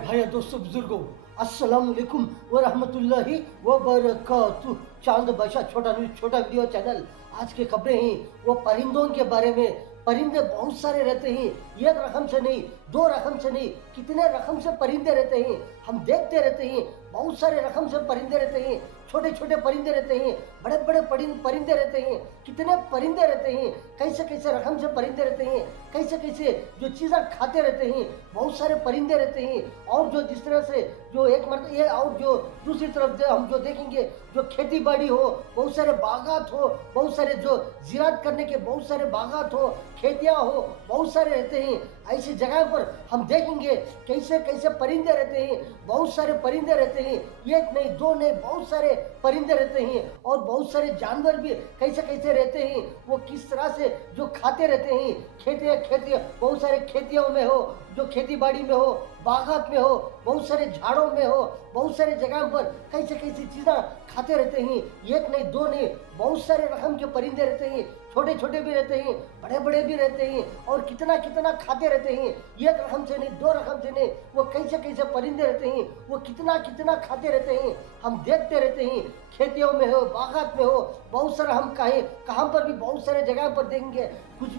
भाई दोस्तों बुजुर्गों, अस्सलाम वालेकुम व रहमतुल्लाहि व बरकातुहू। चांद बादशाह छोटा न्यूज़ छोटा वीडियो चैनल। आज की खबरें ही वो परिंदों के बारे में। परिंदे बहुत सारे रहते हैं, एक रकम से नहीं, दो रकम से नहीं, कितने रकम से परिंदे रहते हैं। हम देखते रहते हैं, बहुत सारे रकम से परिंदे रहते हैं। छोटे छोटे परिंदे रहते हैं, बड़े बड़े परिंदे रहते हैं। कितने परिंदे रहते हैं, कैसे कैसे रकम से परिंदे रहते हैं, कैसे कैसे जो चीज़ें खाते रहते हैं। बहुत सारे परिंदे रहते हैं। और जो जिस तरह से जो एक मतलब ये, और जो दूसरी तरफ हम जो देखेंगे, जो खेती बाड़ी हो, बहुत सारे बागात हो, बहुत सारे जो ज़िराअत करने के बहुत सारे बागात हो, खेतियाँ हो, बहुत सारे रहते हैं। ऐसी जगह पर हम देखेंगे कैसे कैसे परिंदे रहते हैं। बहुत सारे परिंदे रहते हैं, एक नहीं दो नहीं, बहुत सारे परिंदे रहते हैं। और बहुत सारे जानवर भी कैसे कैसे रहते हैं, वो किस तरह से जो खाते रहते हैं। खेती बहुत सारे खेतियों में हो, जो खेती बाड़ी में हो, बागात में हो, बहुत सारे झाड़ों में हो, बहुत सारे जगह पर कैसे कैसी चीज़ें खाते रहते हैं। एक नहीं दो नहीं, बहुत सारे रकम के परिंदे रहते हैं। छोटे छोटे भी रहते हैं, बड़े बड़े भी रहते हैं। और कितना कितना खाते रहते हैं, एक रकम से नहीं, दो रकम से नहीं, वो कैसे कैसे परिंदे रहते हैं, वो कितना कितना खाते रहते हैं। हम देखते रहते हैं, खेतियों में हो, बागात में हो, बहुत सारा हम कहाँ पर भी बहुत सारे जगह पर देखेंगे, कुछ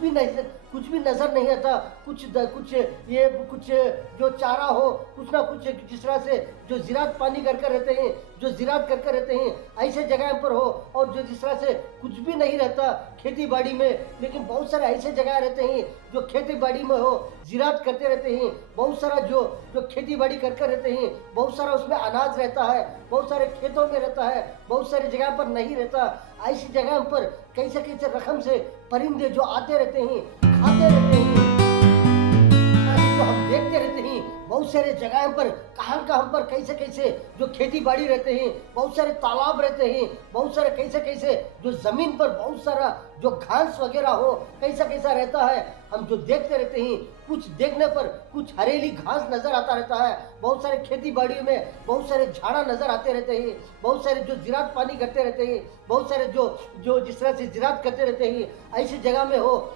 भी नज़र नहीं आता। कुछ जो चारा हो, कुछ ना कुछ जिस तरह से जो ज़िराअत पानी करके रहते हैं, जो ज़िराअत करके रहते हैं, ऐसे जगह पर हो। और जो जिस तरह से कुछ भी नहीं रहता खेती बाड़ी में, लेकिन बहुत सारे ऐसे जगह रहते हैं जो खेती बाड़ी में हो, ज़िराअत करते रहते हैं। बहुत सारा जो खेती बाड़ी करके रहते हैं, बहुत सारा उसमें अनाज रहता है, बहुत सारे खेतों में रहता है, बहुत सारी जगह पर नहीं रहता। ऐसी जगह पर कैसे कैसे रकम से परिंदे जो आते रहते हैं, खाते रहते हैं, जो हम देखते रहते हैं। बहुत सारे जगह पर कहाँ पर कैसे कैसे जो खेती बाड़ी रहते हैं, बहुत सारे तालाब रहते हैं, बहुत सारे कैसे कैसे जो ज़मीन पर बहुत सारा जो घास वगैरह हो, कैसा कैसा रहता है। हम जो देखते रहते हैं, कुछ देखने पर कुछ हरेली घास नज़र आता रहता है। बहुत सारे खेती बाड़ी में बहुत सारे झाड़ा नज़र आते रहते हैं। बहुत सारे जो ज़िराअत पानी करते रहते हैं, बहुत सारे जो जिस तरह से ज़िराअत करते रहते हैं, ऐसी जगह में हो।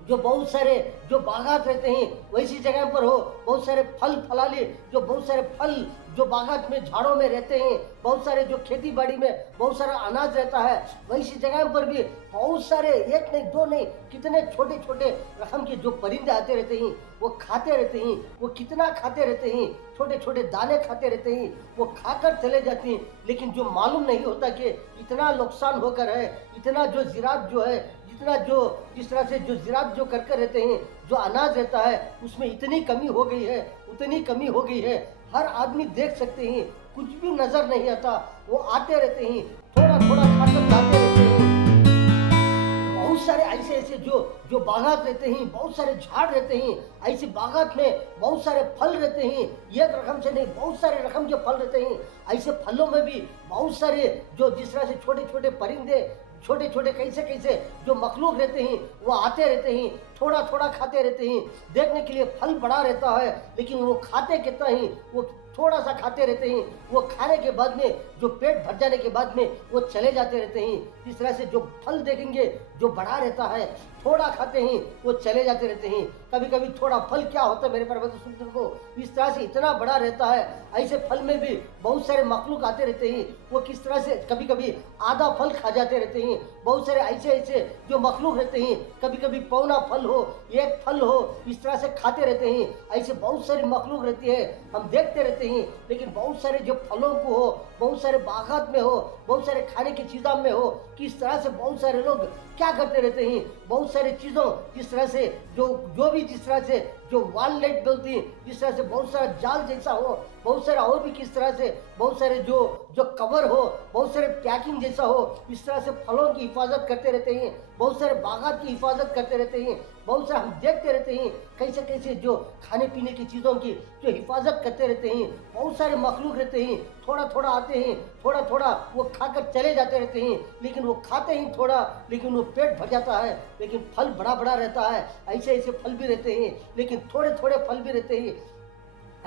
जो बहुत सारे जो बागात रहते हैं, वैसी जगह पर हो। बहुत सारे फल फलाली, जो बहुत सारे फल जो बागात में झाड़ों में रहते हैं, बहुत सारे जो खेती बाड़ी में बहुत सारा अनाज रहता है, वैसी जगह पर भी बहुत सारे, एक नहीं दो नहीं, कितने छोटे छोटे रकम के जो परिंदे आते रहते हैं, वो खाते रहते हैं। वो कितना खाते रहते हैं, छोटे छोटे दाने खाते रहते हैं, वो खाकर चले जाते हैं। लेकिन जो मालूम नहीं होता कि इतना नुकसान होकर है, इतना जो ज़िराअत जो है, जितना जो जिस तरह से जो ज़िराअत जो करके रहते हैं, जो अनाज रहता है, उसमें इतनी कमी हो गई है, उतनी कमी हो गई है। हर आदमी देख सकते हैं, कुछ भी नज़र नहीं आता। वो आते रहते हैं, थोड़ा थोड़ा खाकर जाते रहते हैं। बहुत सारे ऐसे ऐसे जो बागात रहते हैं, बहुत सारे झाड़ रहते हैं। ऐसे बागात में बहुत सारे फल रहते हैं, एक रकम से नहीं, बहुत सारे रकम के फल रहते हैं। ऐसे फलों में भी बहुत सारे जो जिस तरह से छोटे छोटे परिंदे, छोटे छोटे कैसे कैसे जो मखलूक रहते हैं, वो आते रहते हैं, थोड़ा थोड़ा खाते रहते हैं। देखने के लिए फल बड़ा रहता है, लेकिन वो खाते कितना ही, वो थोड़ा सा खाते रहते हैं। वो खाने के बाद में जो पेट भर जाने के बाद में वो चले जाते रहते हैं। इस तरह से जो फल देखेंगे जो बड़ा रहता है, थोड़ा खाते हैं, वो चले जाते रहते हैं। कभी कभी थोड़ा फल क्या होता है मेरे पर सुनने को, इस तरह से इतना बड़ा रहता है। ऐसे फल में भी बहुत सारे मखलूक आते रहते हैं, वो किस तरह से कभी कभी आधा फल खा जाते रहते हैं। बहुत सारे ऐसे ऐसे जो मखलूक रहते हैं, कभी कभी पौना फल हो, एक फल हो, इस तरह से खाते रहते हैं। ऐसे बहुत सारी मखलूक रहती है, हम देखते रहते हैं। लेकिन बहुत सारे जो फलों को हो, बहुत सारे बागात में हो, बहुत सारे खाने की चीज़ों में हो, किस तरह से बहुत सारे लोग क्या करते रहते हैं। बहुत सारी चीज़ों जिस तरह से जो भी जिस तरह से जो वाल लाइट बोलती है, जिस तरह से बहुत सारा जाल जैसा हो, बहुत सारा और भी किस तरह से बहुत सारे जो कवर हो, बहुत सारे पैकिंग जैसा हो, इस तरह से फलों की हिफाजत करते रहते हैं। बहुत सारे बागात की हिफाजत करते रहते हैं। बहुत सारे हम देखते रहते हैं कैसे कैसे जो खाने पीने की चीज़ों की जो हिफाजत करते रहते हैं। बहुत सारे मखलूक रहते हैं, थोड़ा थोड़ा आते हैं, थोड़ा थोड़ा वो खाकर चले जाते रहते हैं। लेकिन वो खाते ही थोड़ा, लेकिन वो पेट भर जाता है, लेकिन फल बड़ा बड़ा रहता है। ऐसे ऐसे फल भी रहते हैं, लेकिन थोड़े थोड़े फल भी रहते हैं।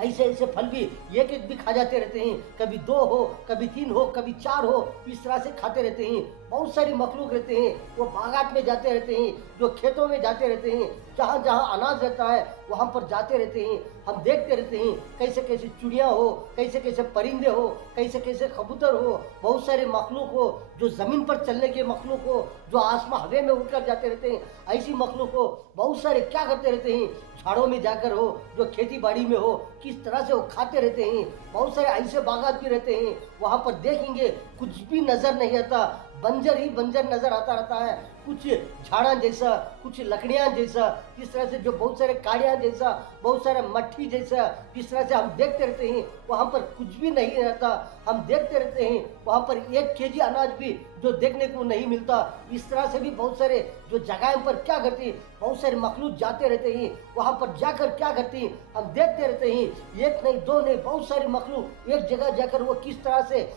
ऐसे ऐसे फल भी एक एक भी खा जाते रहते हैं। कभी 2 हो, कभी 3 हो, कभी 4 हो, इस तरह से खाते रहते हैं। बहुत सारी मखलूक रहते हैं, वो बागात में जाते रहते हैं, जो खेतों में जाते रहते हैं, जहाँ जहाँ अनाज रहता है वहाँ पर जाते रहते हैं। हम देखते रहते हैं कैसे कैसे चिड़िया हो, कैसे कैसे परिंदे हो, कैसे कैसे कबूतर हो, बहुत सारे मखलूक हो, जो ज़मीन पर चलने के मखलूक हो, जो आसमान हवे में उड़कर जाते रहते हैं, ऐसी मखलूक हो। बहुत सारे क्या करते रहते हैं, झाड़ों में जाकर हो, जो खेती बाड़ी में हो, किस तरह से वो खाते रहते हैं। बहुत सारे ऐसे बागात भी रहते हैं, वहाँ पर देखेंगे कुछ भी नज़र नहीं आता, बंजर ही बंजर नज़र आता रहता है, कुछ झाड़ा जैसा, कुछ लकड़ियाँ जैसा, जिस तरह से जो बहुत सारे काड़ियाँ जैसा, बहुत सारे मट्टी जैसा, जिस तरह से हम देखते रहते हैं वहाँ पर कुछ भी नहीं रहता। हम देखते रहते हैं वहाँ पर 1 केजी अनाज भी जो देखने को नहीं मिलता। इस तरह से भी बहुत सारे जो जगह पर क्या करती, बहुत सारे मखलूक जाते रहते हैं, वहाँ पर जाकर क्या करती हम देखते रहते हैं। 1 नहीं 2 नहीं, बहुत सारे मखलूक एक जगह जाकर वो किस तरह से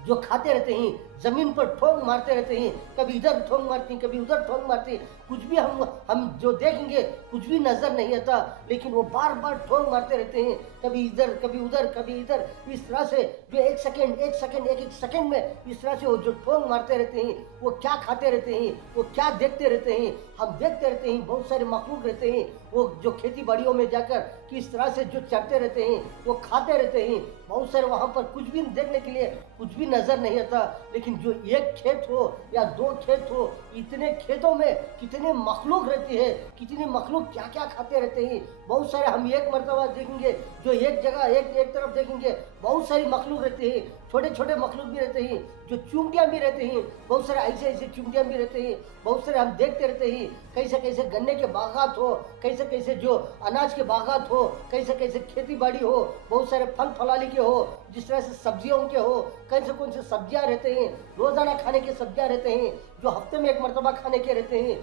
जो खाते रहते हैं, जमीन पर ठोंग मारते रहते हैं, कभी इधर ठोंग मारती कभी उधर ठोंग मारती। कुछ भी हम जो देखेंगे कुछ भी नजर नहीं आता, लेकिन वो बार बार ठोंग मारते रहते हैं, कभी इधर कभी उधर कभी इधर। इस तरह से जो एक सेकंड एक सेकंड में इस तरह से वो जो ठोंग मारते रहते हैं, वो क्या खाते रहते हैं, वो क्या देखते रहते हैं। हम देखते रहते हैं बहुत सारे मखलूक रहते हैं, वो जो खेती बाड़ियों में जाकर किस तरह से जो चढ़ते रहते हैं, वो खाते रहते हैं। बहुत सारे वहाँ पर कुछ भी देखने के लिए कुछ भी नजर नहीं आता, लेकिन जो 1 खेत हो या 2 खेत हो, इतने खेतों में कितने मखलूक रहती है, कितने मखलूक क्या क्या खाते रहते हैं। बहुत सारे हम एक मरतबा देखेंगे, जो एक जगह एक तरफ देखेंगे बहुत सारी मखलूक रहते हैं, छोटे छोटे मखलूक भी रहते हैं, जो चूंटियाँ भी रहते हैं, बहुत सारे ऐसे चूंटियाँ भी रहते हैं। बहुत सारे हम देखते रहते हैं कैसे कैसे गन्ने के बागात हो, कैसे कैसे जो अनाज के बागात हो, कैसे कैसे खेती बाड़ी हो, बहुत सारे फल फलाली के हो, जिस तरह से सब्जियों के हो, कौन से सब्जियां रहते हैं, रोजाना खाने के सब्जियां रहते हैं, जो हफ्ते में 1 मरतबा खाने के रहते हैं,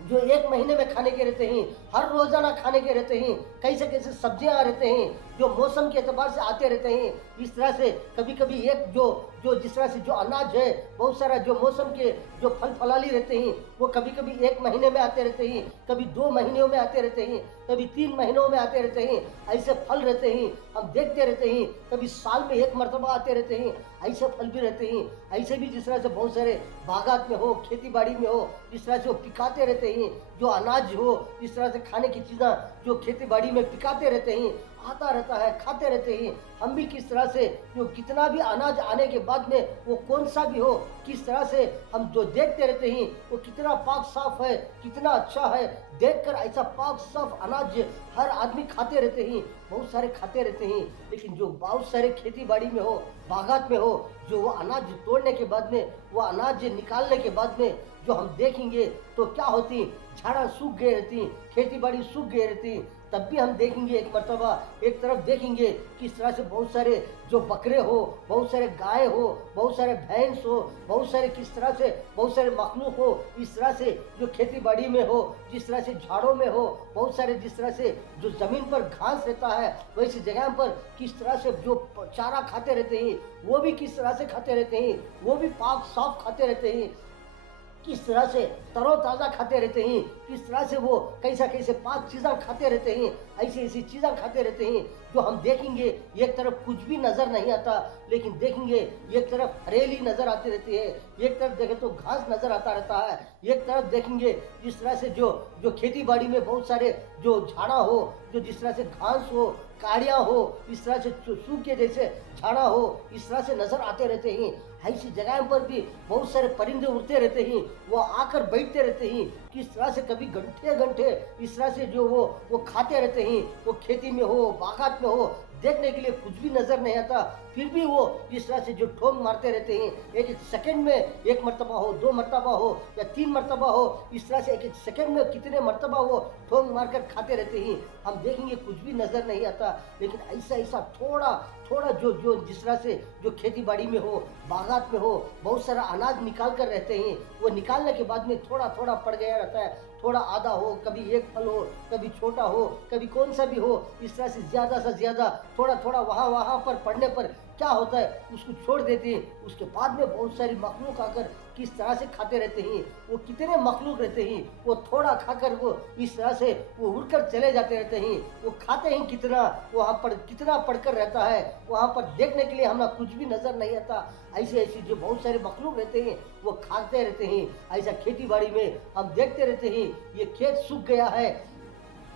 जो 1 महीने में खाने के रहते हैं, हर रोजाना खाने के रहते हैं। कैसे कैसे सब्जियां रहते हैं जो मौसम के एतबार से आते रहते हैं। इस तरह से कभी कभी एक जो जो जिस तरह से जो अनाज है, बहुत सारा जो मौसम के जो फल फलाली रहते हैं, वो कभी कभी 1 महीने में आते रहते हैं, कभी 2 महीनों में आते रहते हैं, कभी 3 महीनों में आते रहते हैं। ऐसे फल रहते हैं, हम देखते रहते हैं, कभी साल में 1 मरतबा आते रहते हैं, ऐसे फल भी रहते हैं। ऐसे भी जिस तरह से बहुत सारे बागात में हो, खेती बाड़ी में हो, जिस तरह से वो पिकाते रहते हैं, जो अनाज हो, इस तरह से खाने की चीज़ें जो खेती बाड़ी में पिकाते रहते हैं, आता रहता है, खाते रहते हैं। हम भी किस तरह से जो कितना भी अनाज आने के बाद में वो कौन सा भी हो, किस तरह से हम जो देखते रहते हैं वो कितना पाक साफ है, कितना अच्छा है। देखकर ऐसा पाक साफ अनाज हर आदमी खाते रहते हैं, बहुत सारे खाते रहते हैं। लेकिन जो बहुत सारे खेती बाड़ी में हो, बागात में हो, जो वो अनाज तोड़ने के बाद में, वो अनाज निकालने के बाद में जो हम देखेंगे तो क्या होती, झाड़ा सूख गए रहती, खेती बाड़ी सूख गई रहती। तब भी हम देखेंगे एक मरतबा एक तरफ देखेंगे किस तरह से बहुत सारे जो बकरे हो, बहुत सारे गाय हो, बहुत सारे भैंस हो, बहुत सारे किस तरह से बहुत सारे मखलूक हो, इस तरह से जो खेती बाड़ी में हो, जिस तरह से झाड़ों में हो, बहुत सारे जिस तरह से जो ज़मीन पर घास रहता है वैसी जगह पर किस तरह से जो चारा खाते रहते हैं, वो भी किस तरह से खाते रहते हैं, वो भी पाक साफ खाते रहते हैं, किस तरह से तरोताज़ा खाते रहते हैं, किस तरह से वो कैसे पाक चीज़ें खाते रहते हैं, ऐसी ऐसी चीज़ें खाते रहते हैं जो हम देखेंगे एक तरफ कुछ भी नज़र नहीं आता, लेकिन देखेंगे एक तरफ हरेली नज़र आती रहती है, एक तरफ देखें तो घास नज़र आता रहता है, एक तरफ देखेंगे जिस तरह से जो जो खेती बाड़ी में बहुत सारे जो झाड़ा हो, जो जिस तरह से घास हो, काड़ियाँ हो, इस तरह से सूखे जैसे झाड़ा हो, इस तरह से नज़र आते रहते हैं। ऐसी जगह पर भी बहुत सारे परिंदे उड़ते रहते हैं, वो आकर बैठते रहते हैं, किस तरह से कभी घंटे घंटे इस तरह से जो वो खाते रहते हैं। वो खेती में हो, बागात में हो, देखने के लिए कुछ भी नज़र नहीं आता, फिर भी वो इस तरह से जो ठोंग मारते रहते हैं। एक एक सेकंड में 1 मरतबा हो, 2 मरतबा हो या 3 मरतबा हो, इस तरह से एक एक सेकंड में कितने मरतबा वो ठोंग मारकर खाते रहते हैं। हम देखेंगे कुछ भी नज़र नहीं आता, लेकिन ऐसा थोड़ा थोड़ा जो जो जिस तरह से जो खेती बाड़ी में हो, बागात में हो, बहुत सारा अनाज निकाल कर रहते हैं। वो निकालने के बाद में थोड़ा थोड़ा पड़ गया रहता है, थोड़ा आधा हो, कभी 1 फल हो, कभी छोटा हो, कभी कौन सा भी हो, इस तरह से ज़्यादा से ज़्यादा थोड़ा थोड़ा वहाँ पर पड़ने पर क्या होता है उसको छोड़ देते हैं। उसके बाद में बहुत सारी मखलूक आकर किस तरह से खाते रहते हैं। वो कितने मखलूक रहते हैं, वो थोड़ा खाकर वो इस तरह से वो उड़कर चले जाते रहते हैं। वो खाते हैं कितना, वहाँ पर कितना पड़कर रहता है, वहाँ पर देखने के लिए हमें कुछ भी नज़र नहीं आता। ऐसे ऐसे जो बहुत सारे मखलूक रहते हैं वो खाते रहते हैं। ऐसा खेती बाड़ी में हम देखते रहते हैं, ये खेत सूख गया है,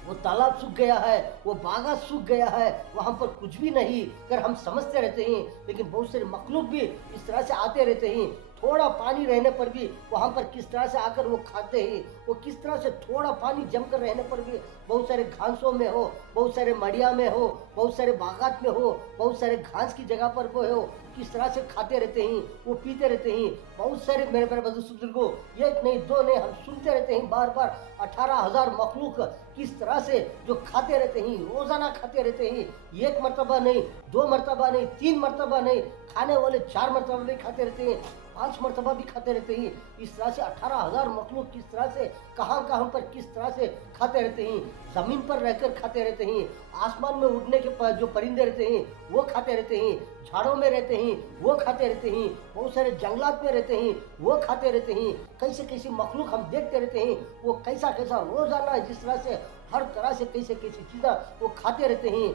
वो तालाब सूख गया है, वो बागा सूख गया है, वहाँ पर कुछ भी नहीं कर हम समझते रहते हैं। लेकिन बहुत सारे मखलूक भी इस तरह से आते रहते हैं। थोड़ा पानी रहने पर भी वहाँ पर किस तरह से आकर वो खाते हैं। वो किस तरह से थोड़ा पानी जमकर रहने पर भी बहुत सारे घासों में हो, बहुत सारे मड़िया में हो, बहुत सारे बागात में हो, बहुत सारे घास की जगह पर वो हो, किस तरह से खाते रहते हैं, वो पीते रहते हैं। बहुत सारे मेरे मेरे बुजुर्गों, एक नहीं दो नहीं, हम सुनते रहते हैं बार बार 18,000 मखलूक किस तरह से जो खाते रहते हैं, रोजाना खाते रहते हैं। एक मरतबा नहीं, दो मरतबा नहीं, तीन मरतबा नहीं, खाने वाले 4 मरतबा भी खाते रहते हैं, 5 मरतबा भी खाते रहते हैं। इस तरह से 18,000 मखलूक किस तरह से कहाँ कहाँ पर किस तरह से खाते रहते हैं। ज़मीन पर रहकर खाते रहते हैं, आसमान में उड़ने के जो परिंदे रहते हैं वो खाते रहते हैं, झाड़ों में रहते हैं वो खाते रहते हैं, बहुत सारे जंगलात में रहते हैं वो खाते रहते हैं। कैसे कैसे मखलूक हम देखते रहते हैं, वो कैसा कैसा रोजाना जिस तरह से हर तरह से कैसे कैसी चीज़ें वो खाते रहते हैं।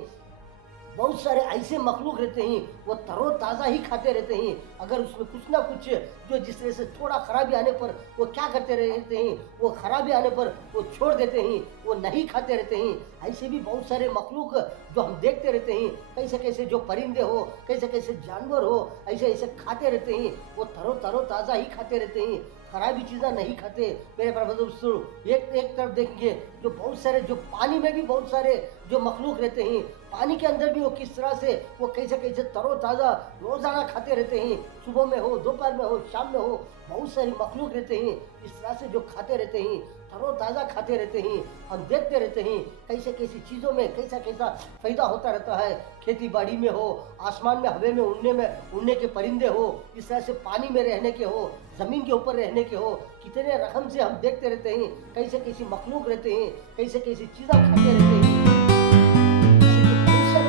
बहुत सारे ऐसे मखलूक रहते हैं वो तरोताज़ा ही खाते रहते हैं। अगर उसमें कुछ ना कुछ जो जिस तरह से थोड़ा खराबी आने पर वो क्या करते रहते हैं, वो खराबी आने पर वो छोड़ देते हैं, वो नहीं खाते रहते हैं। ऐसे भी बहुत सारे मखलूक जो हम देखते रहते हैं, कैसे कैसे जो परिंदे हो, कैसे कैसे जानवर हो, ऐसे ऐसे खाते रहते हैं। वो तरोताज़ा ही खाते रहते हैं, खराबी चीज़ें नहीं खाते। मेरे दोस्तों, एक तरफ देखेंगे जो बहुत सारे जो पानी में भी बहुत सारे जो मखलूक रहते हैं, पानी के अंदर भी वो किस तरह से वो कैसे कैसे तरोताज़ा रोजाना खाते रहते हैं। सुबह में हो, दोपहर में हो, शाम में हो, बहुत सारी मखलूक रहते हैं इस तरह से जो खाते रहते हैं, तरोताज़ा खाते रहते हैं। हम देखते रहते हैं कैसे कैसी चीज़ों में कैसा कैसा फायदा होता रहता है। खेती बाड़ी में हो, आसमान में हवे में उड़ने के परिंदे हो, इस तरह से पानी में रहने के हो, ज़मीन के ऊपर रहने के हो, कितने रकम से हम देखते रहते हैं कैसे कैसे मखलूक रहते हैं, कैसे कैसी चीज़ें खाते रहते हैं।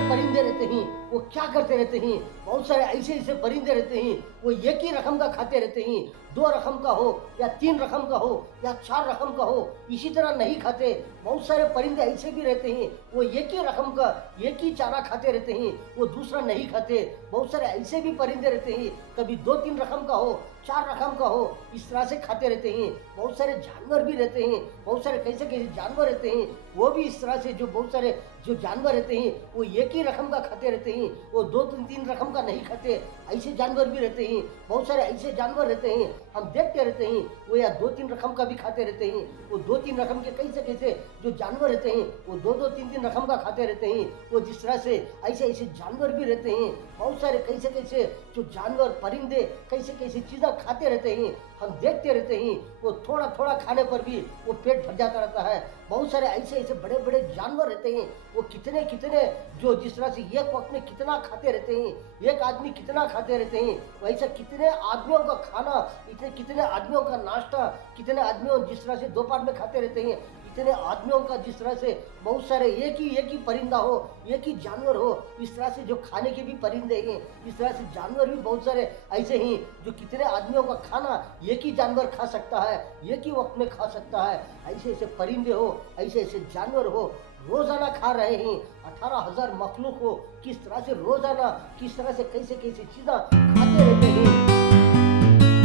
परिंदे रहते हैं वो क्या करते रहते हैं, बहुत सारे ऐसे ऐसे परिंदे रहते हैं वो एक ही रकम का खाते रहते हैं। 2 रकम का हो या 3 रकम का हो या 4 रकम का हो, इसी तरह नहीं खाते। बहुत सारे परिंदे ऐसे भी रहते हैं वो एक ही रकम का एक ही चारा खाते रहते हैं, वो दूसरा नहीं खाते। बहुत सारे ऐसे भी परिंदे रहते हैं कभी 2-3 रकम का हो, 4 रकम का हो, इस तरह से खाते रहते हैं। बहुत सारे जानवर भी रहते हैं, बहुत सारे कैसे कैसे जानवर रहते हैं वो भी इस तरह से जो बहुत सारे जो जानवर रहते हैं वो एक ही रकम का खाते रहते हैं, वो 2-3 रकम का नहीं खाते। ऐसे जानवर भी रहते हैं, बहुत सारे ऐसे जानवर रहते हैं हम देखते रहते हैं वो या 2-3 रकम का भी खाते रहते हैं। वो 2-3 रकम के कैसे कैसे जो जानवर रहते हैं वो 2-2, 3-3 रकम का खाते रहते हैं। वो जिस तरह से ऐसे ऐसे जानवर भी रहते हैं, बहुत सारे कैसे कैसे जो जानवर परिंदे कैसे कैसे चीज़ें खाते रहते हैं हम देखते रहते हैं। वो थोड़ा थोड़ा खाने पर भी वो पेट भर जाता रहता है। बहुत सारे ऐसे ऐसे बड़े बड़े जानवर रहते हैं वो कितने कितने जो जिस तरह से एक वक्त में कितना खाते रहते हैं, एक आदमी कितना खाते रहते हैं, वैसे कितने आदमियों का खाना, इतने कितने आदमियों का नाश्ता, कितने आदमियों जिस तरह से दोपहर में खाते रहते हैं, इतने आदमियों का जिस तरह से बहुत सारे एक ही परिंदा हो, एक ही जानवर हो, इस तरह से जो खाने के भी परिंदे हैं, इस तरह से जानवर भी बहुत सारे ऐसे ही जो कितने आदमियों का खाना एक ही जानवर खा सकता है, एक ही वक्त में खा सकता है। ऐसे ऐसे परिंदे हो, ऐसे ऐसे जानवर हो, रोजाना खा रहे हैं। 18,000 मखलूक हो, किस तरह से रोजाना किस तरह से कैसे कैसे चीज़ें खाते रहते हैं।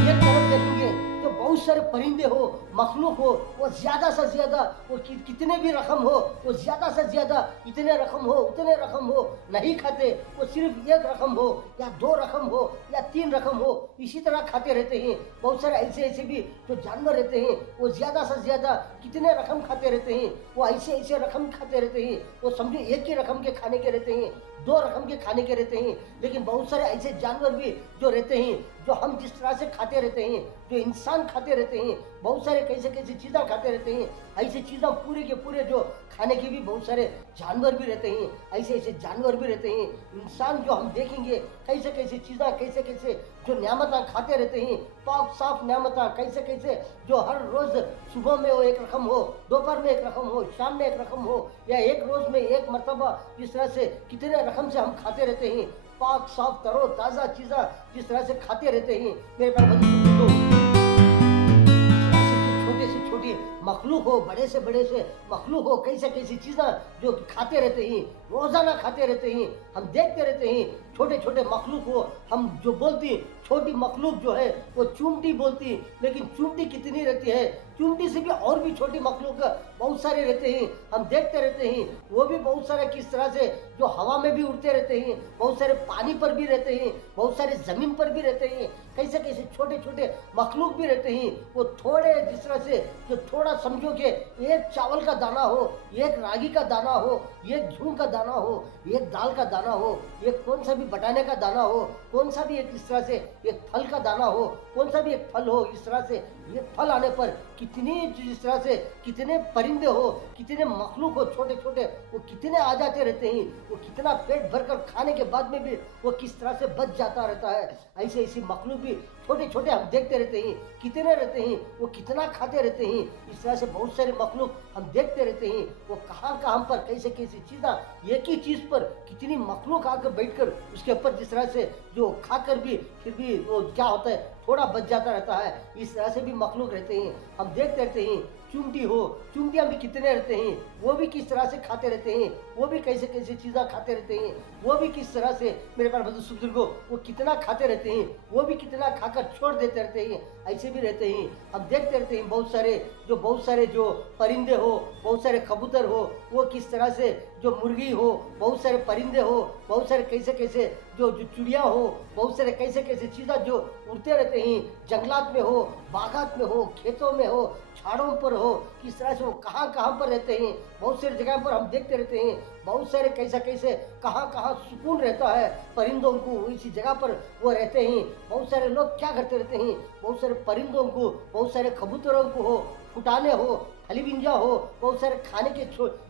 एक तरफ देखेंगे तो बहुत सारे परिंदे हो, मखलूक हो, वो ज़्यादा से ज़्यादा वो कितने भी रकम हो, वो ज़्यादा से ज़्यादा इतने रकम हो उतने रकम हो नहीं खाते। वो सिर्फ 1 रकम हो या 2 रकम हो या 3 रकम हो, इसी तरह खाते रहते हैं। बहुत सारे ऐसे ऐसे भी जो जानवर रहते हैं वो ज़्यादा से ज़्यादा कितने रकम खाते रहते हैं, वो ऐसे ऐसे रकम खाते रहते हैं। वो समझो एक ही रकम के खाने के रहते हैं, 2 रकम के खाने के रहते हैं। लेकिन बहुत सारे ऐसे जानवर भी जो रहते हैं जो हम जिस तरह से खाते रहते हैं, जो इंसान खाते खाते रहते हैं, बहुत सारे कैसे कैसे चीज़ें खाते रहते हैं। ऐसी चीज़ें पूरे के पूरे जो खाने के भी बहुत सारे जानवर भी रहते हैं, ऐसे ऐसे जानवर भी रहते हैं। इंसान जो हम देखेंगे कैसे कैसे चीज़ें कैसे कैसे जो नेमतें खाते रहते हैं, पाक साफ नेमतें कैसे कैसे जो हर रोज़ सुबह में वो एक रकम हो, दोपहर में एक रकम हो, शाम में एक रकम हो, या एक रोज़ में एक मरतबा, जिस तरह से कितने रकम से हम खाते रहते हैं, पाक साफ तरो ताज़ा चीज़ें जिस तरह से खाते रहते हैं। मेरे प्यारे बंधु, छोटे से छोटी मखलूक हो, बड़े से बड़े से मखलूक हो, कैसे कैसी चीज़ें जो खाते रहते हैं, रोज़ाना खाते रहते हैं, हम देखते रहते हैं। छोटे छोटे मखलूक हो, हम जो बोलती छोटी मखलूक जो है वो चूंटी बोलती, लेकिन चूंटी कितनी रहती है, चूंटी से भी और भी छोटी मखलूक बहुत सारे रहते हैं, हम देखते रहते हैं। वो भी बहुत सारे किस तरह से जो हवा में भी उड़ते रहते हैं, बहुत सारे पानी पर भी रहते हैं, बहुत सारे ज़मीन पर भी रहते हैं, कैसे कैसे छोटे छोटे मखलूक भी रहते हैं। वो थोड़े जिस तरह से जो थोड़ा समझो कि एक चावल का दाना हो, एक रागी का दाना हो, एक गेहूं का दाना हो, एक दाल का दाना हो, एक कौन सा भी बटाने का दाना हो, कौन सा भी एक इस तरह से एक फल का दाना हो, कौन सा भी एक फल हो, इस तरह से ये फल आने पर कितनी जिस तरह से कितने परिंदे हो, कितने मखलूक हो छोटे छोटे, वो कितने आ जाते रहते हैं, वो कितना पेट भरकर खाने के बाद में भी वो किस तरह से बच जाता रहता है। ऐसे ऐसी मखलूक भी छोटे छोटे हम देखते रहते हैं, कितने रहते हैं, वो कितना खाते रहते हैं। इस तरह से बहुत सारे मखलूक हम देखते रहते हैं, वो कहाँ कहाँ पर कैसे कैसी चीज़ें, एक ही चीज़ पर कितनी मखलूक आकर बैठकर उसके ऊपर जिस तरह से जो खाकर भी फिर भी वो क्या होता है थोड़ा बच जाता रहता है। इस तरह से भी मखलूक रहते हैं, हम देखते रहते हैं। चूंटी हो, चूंटियाँ भी कितने रहते हैं, वो भी किस तरह से खाते रहते हैं, वो भी कैसे कैसे चीज़ें खाते रहते हैं, वो भी किस तरह से मेरे पास बुजुर्गों वो कितना खाते रहते हैं, वो भी कितना खाकर छोड़ देते रहते हैं। ऐसे भी रहते हैं, हम देखते रहते हैं। बहुत सारे जो परिंदे हो, बहुत सारे कबूतर हो, वो किस तरह से जो मुर्गी हो, बहुत सारे परिंदे हो, बहुत सारे कैसे कैसे जो चिड़िया हो, बहुत सारे कैसे कैसे चीज़ें जो उड़ते रहते हैं, जंगलात में हो, बागात में हो, खेतों में हो, झाड़ों पर हो, किस तरह से वो कहाँ कहाँ पर रहते हैं। बहुत सारी जगह पर हम देखते रहते हैं, बहुत सारे कैसा कैसे कहाँ कहाँ सुकून रहता है परिंदों को, इसी जगह पर वो रहते हैं। बहुत सारे लोग क्या करते रहते हैं, बहुत सारे परिंदों को, बहुत सारे कबूतरों को हो, फुटाने हो, हलीबिंजा हो, बहुत सारे खाने के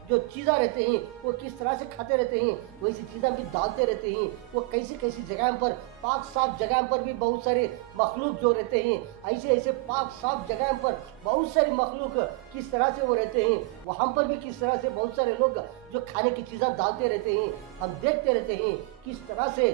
जो चीज़ें रहते हैं वो किस तरह से खाते रहते हैं, वैसी चीज़ें भी डालते रहते हैं। वो कैसी कैसी जगह पर पाक साफ जगह पर भी बहुत सारे मखलूक जो रहते हैं, ऐसे ऐसे पाक साफ जगह पर बहुत सारे मखलूक किस तरह से वो रहते हैं, वहाँ पर भी किस तरह से बहुत सारे लोग जो खाने की चीज़ें डालते रहते हैं, हम देखते रहते हैं किस तरह से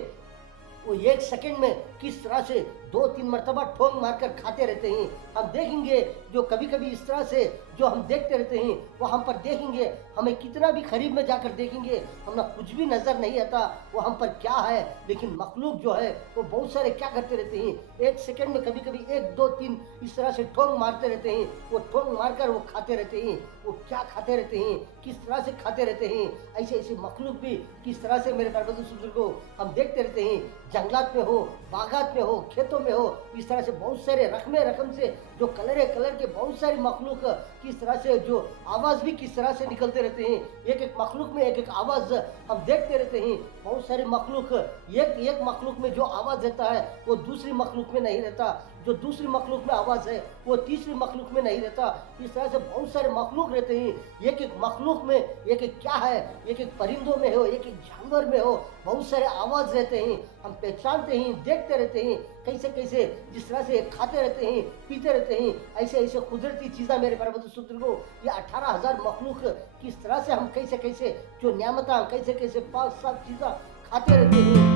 वो एक सेकंड में किस तरह से 2-3 मरतबा ठोंग मारकर खाते रहते हैं। हम देखेंगे जो कभी कभी इस तरह से जो हम देखते रहते हैं, वो हम पर देखेंगे, हमें कितना भी करीब में जाकर देखेंगे हमें कुछ भी नज़र नहीं आता वो हम पर क्या है। लेकिन मखलूक जो है वो बहुत सारे क्या करते रहते हैं, एक सेकंड में कभी कभी 1-2-3 इस तरह से ठोंग मारते रहते हैं। वो ठोंग मारकर वो खाते रहते हैं। वो क्या खाते रहते हैं, किस तरह से खाते रहते हैं, ऐसे ऐसे मखलूक भी किस तरह से मेरे प्यारे बुजुर्गों को हम देखते रहते हैं। जंगलात में हो, बागात में हो, खेतों में हो, इस तरह से बहुत सारे रकम से जो कलर के बहुत सारे मखलूक किस तरह से जो आवाज़ भी किस तरह से निकलते रहते हैं। एक एक मखलूक में एक एक आवाज़ हम देखते रहते हैं। बहुत सारे मखलूक एक मखलूक में जो आवाज़ रहता है वो दूसरी मखलूक में नहीं रहता, जो दूसरी मखलूक में आवाज़ है वो तीसरी मखलूक में नहीं रहता। इस तरह से बहुत सारे मखलूक रहते हैं। एक एक मखलूक में एक एक क्या है, एक एक परिंदों में हो, एक एक जानवर में हो, बहुत सारे आवाज़ रहते हैं। हम पहचानते हैं, देखते रहते हैं कैसे कैसे जिस तरह से खाते रहते हैं, पीते रहते हैं। ऐसे ऐसे कुदरती चीज़ें मेरे प्यारे सूत्र को ये 18,000 मखलूक किस तरह से हम कैसे कैसे जो नियामतें कैसे कैसे 5-7 चीज़ें खाते रहते हैं,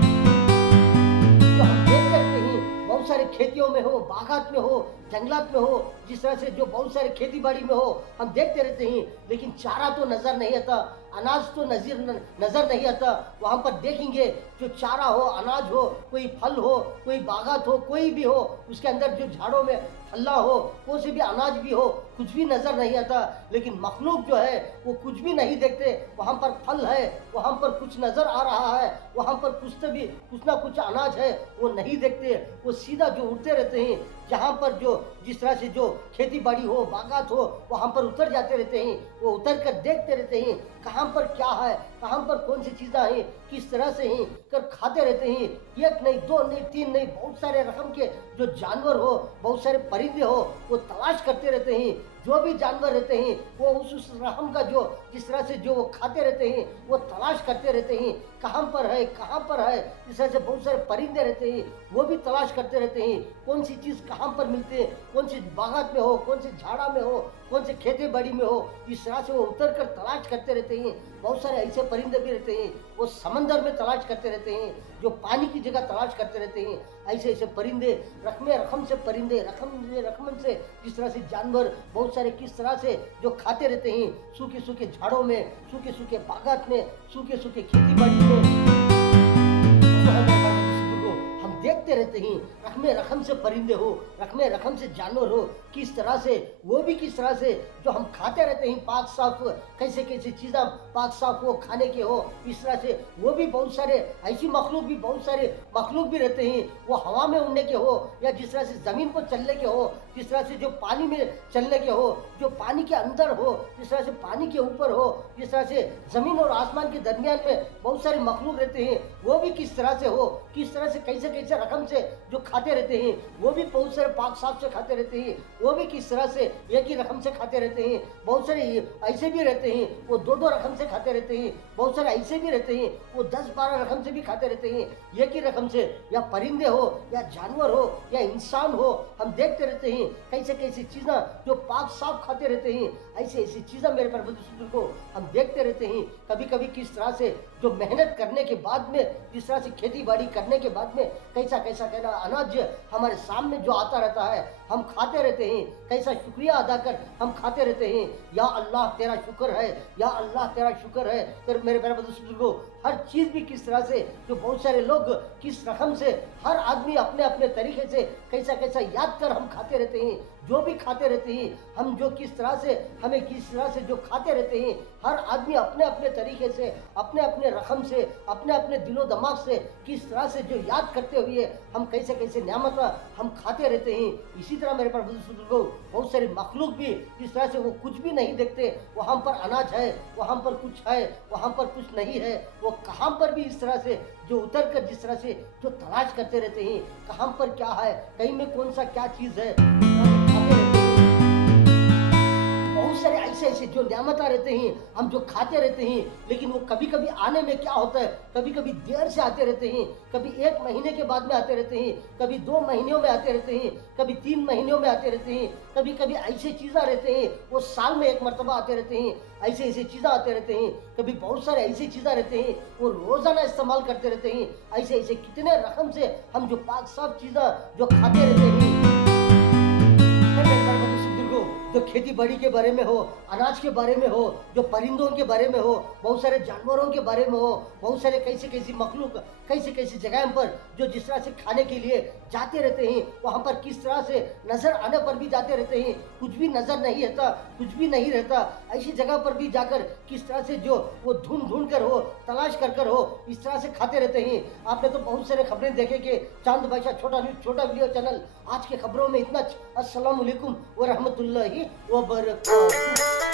जो हम देखते रहते हैं। बहुत सारे खेतियों में हो, बागात में हो, जंगलात में हो, जिस तरह से जो बहुत सारे खेती बाड़ी में हो हम देखते रहते हैं, लेकिन चारा तो नज़र नहीं आता, अनाज तो नज़र नहीं आता। वहाँ पर देखेंगे जो चारा हो, अनाज हो, कोई फल हो, कोई बागात हो, कोई भी हो, उसके अंदर जो झाड़ों में फल्ला हो, वो से भी अनाज भी हो, कुछ भी नज़र नहीं आता। लेकिन मखलूक जो है वो कुछ भी नहीं देखते। वहाँ पर फल है, वहाँ पर कुछ नज़र आ रहा है, वहाँ पर कुछ ना कुछ अनाज है, वो नहीं देखते। वो सीधा जो उड़ते रहते हैं, जहाँ पर जो जिस तरह से जो खेती बाड़ी हो, बागात हो, वहाँ पर उतर जाते रहते हैं। वो उतर कर देखते रहते हैं कहाँ पर क्या है, कहाँ पर कौन सी चीज़ें हैं, किस तरह से हैं कर खाते रहते हैं। एक नहीं, दो नहीं, तीन नहीं, बहुत सारे रकम के जो जानवर हो, बहुत सारे परिंदे हो, वो तलाश करते रहते हैं। जो भी जानवर रहते हैं वो उस रहम का जो जिस तरह से जो वो खाते रहते हैं, वो तलाश करते रहते हैं कहाँ पर है, कहाँ पर है। इस तरह से बहुत सारे परिंदे रहते हैं, वो भी तलाश करते रहते हैं कौन सी चीज़ कहाँ पर मिलती है, कौन सी बागात में हो, कौन सी झाड़ा में हो, कौन से खेती बाड़ी में हो। इस तरह से वो उतर कर तलाश करते रहते हैं। बहुत सारे ऐसे परिंदे भी रहते हैं वो समंदर में तलाश करते रहते हैं, जो पानी की जगह तलाश करते रहते हैं। ऐसे ऐसे परिंदे, रकमे रकम से परिंदे, रकम से जिस तरह से जानवर बहुत सारे किस तरह से जो खाते रहते हैं सूखे सूखे झाड़ों में, सूखे सूखे बागात में, सूखे सूखे खेती बाड़ी में। हम देखते रहते हैं रकमे रकम से परिंदे हो, रकमे रकम से जानवर हो, किस तरह से वो भी किस तरह से जो हम खाते रहते हैं पाक साफ, कैसे कैसे चीज़ें पाक साफ हो खाने के हो। इस तरह से वो भी बहुत सारे ऐसी मखलूक भी, बहुत सारे मखलूक भी रहते हैं, वो हवा में उड़ने के हो या जिस तरह से ज़मीन पर चलने के हो, जिस तरह से जो पानी में चलने के हो, जो पानी के अंदर हो, जिस तरह से पानी के ऊपर हो, जिस तरह से ज़मीन और आसमान के दरमियान में बहुत सारे मखलूक रहते हैं, वो भी किस तरह से हो, किस तरह से कैसे कैसे रकम से जो खाते रहते हैं, वो भी बहुत सारे पाक साफ से खाते रहते हैं, वो भी किस तरह से एक ही रकम से खाते रहते हैं। बहुत सारे ऐसे भी रहते हैं वो दो दो रकम से खाते रहते हैं, बहुत सारे ऐसे भी रहते हैं वो 10-12 रकम से भी खाते रहते हैं एक ही रकम से। या परिंदे हो या जानवर हो या इंसान हो, हम देखते रहते हैं कैसे कैसे चीज़ें जो पाक साफ खाते रहते हैं। ऐसी ऐसी चीज़ें मेरे पर को हम देखते रहते हैं। कभी कभी किस तरह से जो मेहनत करने के बाद में, जिस तरह से खेती बाड़ी करने के बाद में कैसा कैसा कहना अनाज हमारे सामने जो आता रहता है, हम खाते रहते हैं। कैसा शुक्रिया अदा कर हम खाते रहते हैं, या अल्लाह तेरा शुक्र है, या अल्लाह तेरा शुक्र है। फिर मेरे प्यारे बुजुर्गों, हर चीज़ भी किस तरह से जो बहुत सारे लोग किस रकम से, हर आदमी अपने अपने तरीके से कैसा कैसा याद कर हम खाते रहते हैं। जो भी खाते रहते हैं हम, जो किस तरह से हमें किस तरह से जो खाते रहते हैं, हर आदमी अपने अपने तरीके से, अपने अपने रकम से, अपने अपने दिलो दिमाग से किस तरह से जो याद करते हुए हम कैसे कैसे नियामत हम खाते रहते हैं। इसी तरह मेरे पास बुजुर्गों बहुत सारे मखलूक भी जिस तरह से वो कुछ भी नहीं देखते, वहाँ पर अनाज है, वहाँ पर कुछ है, वहाँ पर कुछ नहीं है, वो कहाँ पर भी इस तरह से जो उतर कर जिस तरह से जो तलाश करते रहते हैं कहाँ पर क्या है, कहीं में कौन सा क्या चीज़ है, खाते रहते हैं। बहुत सारे ऐसे ऐसे जो नियामता रहते हैं हम जो खाते रहते हैं, लेकिन वो कभी कभी आने में क्या होता है, कभी कभी देर से आते रहते हैं, कभी 1 महीने के बाद में आते रहते हैं, कभी 2 महीनों में आते रहते हैं, कभी 3 महीनों में आते रहते हैं, कभी कभी ऐसे चीज़ें रहते हैं वो साल में 1 मरतबा आते रहते हैं। ऐसे ऐसे चीज़ें आते रहते हैं, कभी बहुत सारे ऐसी चीज़ें रहते हैं वो रोज़ाना इस्तेमाल करते रहते हैं। ऐसे ऐसे कितने रकम से हम जो पाक साफ चीज़ें जो खाते रहते हैं। जो खेती बाड़ी के बारे में हो, अनाज के बारे में हो, जो परिंदों के बारे में हो, बहुत सारे जानवरों के बारे में हो, बहुत सारे कैसी कैसी मखलूक कैसी कैसी जगह पर जो जिस तरह से खाने के लिए जाते रहते हैं, वहाँ पर किस तरह से नज़र आने पर भी जाते रहते हैं, कुछ भी नज़र नहीं रहता, कुछ भी नहीं रहता, ऐसी जगह पर भी जाकर किस तरह से जो वो ढूंढ ढूंढ कर हो, तलाश कर कर हो, इस तरह से खाते रहते हैं। आपने तो बहुत सारे खबरें देखे कि चांद बादशाह छोटा न्यूज़ छोटा वीडियो चैनल आज के खबरों में इतना। अस्सलाम वालेकुम व रहमतुल्लाहि व बरकातुहू।